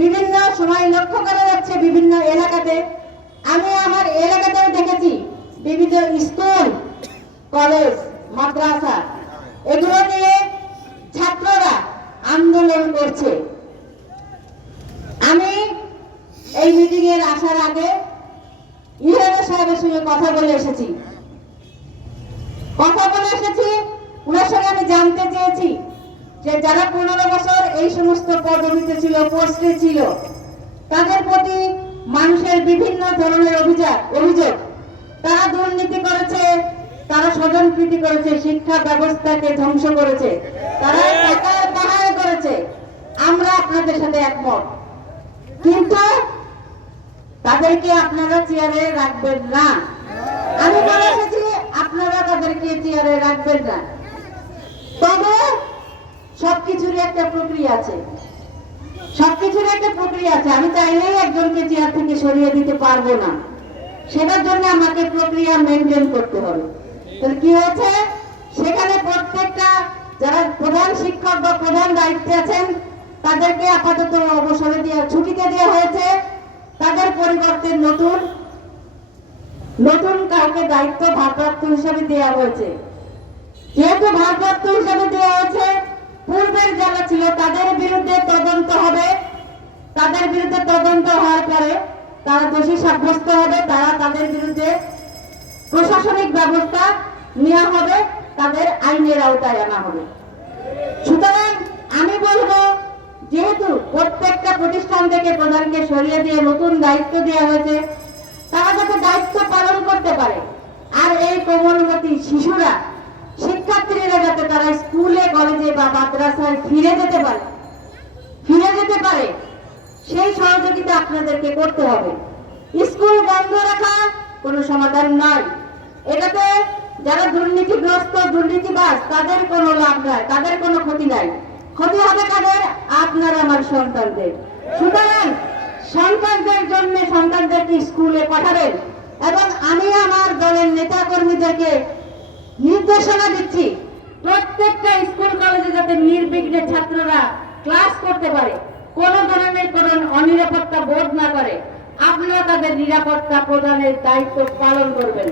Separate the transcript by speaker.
Speaker 1: বিভিন্ন সময় লক্ষ্য করা যাচ্ছে বিভিন্ন এলাকাতে। আমি আমার এলাকাতেও দেখেছি বিভিন্ন স্কুল, কলেজ, মাদ্রাসা, এগুলো নিয়ে ছাত্ররা আন্দোলন করছে। আমি এই মিটিং এর আসার আগে ইহারা সাহেবের সঙ্গে কথা বলে এসেছি। কথা বলে এসেছি, ওনার সঙ্গে আমি জানতে চেয়েছি যে যারা পনেরো বছর এই সমস্ত পদবিতে ছিল, পোস্টে ছিল। তাদের প্রতি মানুষের বিভিন্ন ধরনের অভিযোগ অভিযোগ। তারা দুর্নীতি করেছে, তারা স্বজনপ্রীতি করেছে, শিক্ষা ব্যবস্থাকে ধ্বংস করেছে। তারা টাকার পাহাড় করেছে। আমরা আপনাদের সাথে একমত। কিন্তু তাদেরকে আপনারা চেয়ারে রাখবেন না। আমি বলে এসেছি, আপনারা তাদেরকে চেয়ারে রাখবেন না। সবকিছুরই একটা প্রক্রিয়া আছে। সবকিছুর একটা প্রক্রিয়া আছে। আমি চাইলেই একজনকে চেয়ার থেকে সরিয়ে দিতে পারব না। সেটার জন্য আমাকে প্রক্রিয়া মেনটেন করতে হবে। তাহলে কি হয়েছে? সেখানে প্রত্যেকটা যারা প্রধান শিক্ষক বা প্রধান দায়িত্বে আছেন, তাদেরকে আপাতত অবসরে দেওয়া, ছুটিতে দেওয়া হয়েছে। তাদের পরিবর্তে নতুন নতুন কাউকে দায়িত্ব ভারপ্রাপ্ত হিসাবে দেওয়া হয়েছে। যেহেতু ভারপ্রাপ্ত হিসাবে দেওয়া হয়েছে পূর্বের যারা ছিল, তাদের বিরুদ্ধে তদন্ত হবে। তাদের বিরুদ্ধে তদন্ত হওয়ার পরে তারা দোষী সাব্যস্ত হবে, তারা তাদের বিরুদ্ধে প্রশাসনিক ব্যবস্থা নেওয়া হবে, তাদের আইনের আওতায় আনা হবে। সুতরাং আমি বলব, যেহেতু প্রত্যেকটা প্রতিষ্ঠান থেকে প্রধানকে সরিয়ে দিয়ে নতুন দায়িত্ব দেওয়া হয়েছে, তারা যাতে দায়িত্ব পালন করতে পারে। আর এই কোমলমতি শিশুরা শিক্ষার্থীরা যাতে তারা স্কুলে কলেজে বা মাদ্রাসায় ফিরে যেতে পারে, ফিরে যেতে পারে, সেই সহযোগিতা আপনাদেরকে করতে হবে। স্কুল বন্ধ রাখা কোনো সমাধান নয় এটাতে যারা দুর্নীতিগ্রস্ত, দুর্নীতিবাজ, তাদের কোনো লাভ নাই, তাদের কোনো ক্ষতি নাই। ক্ষতি হবে কাদের? আপনার, আমার সন্তানদের। সুতরাং সন্তানদের জন্য সন্তানদেরকে স্কুলে পাঠাবেন এবং আমি আমার দলের নেতা কর্মীদেরকে নির্দেশনা দিচ্ছি নির্বিঘ্নে ছাত্ররা ক্লাস করতে পারে। কোনো ধরনের কোনো অনিরাপত্তা বোধ না করে। আপনারা তাদের নিরাপত্তা প্রদানের দায়িত্ব পালন করবেন।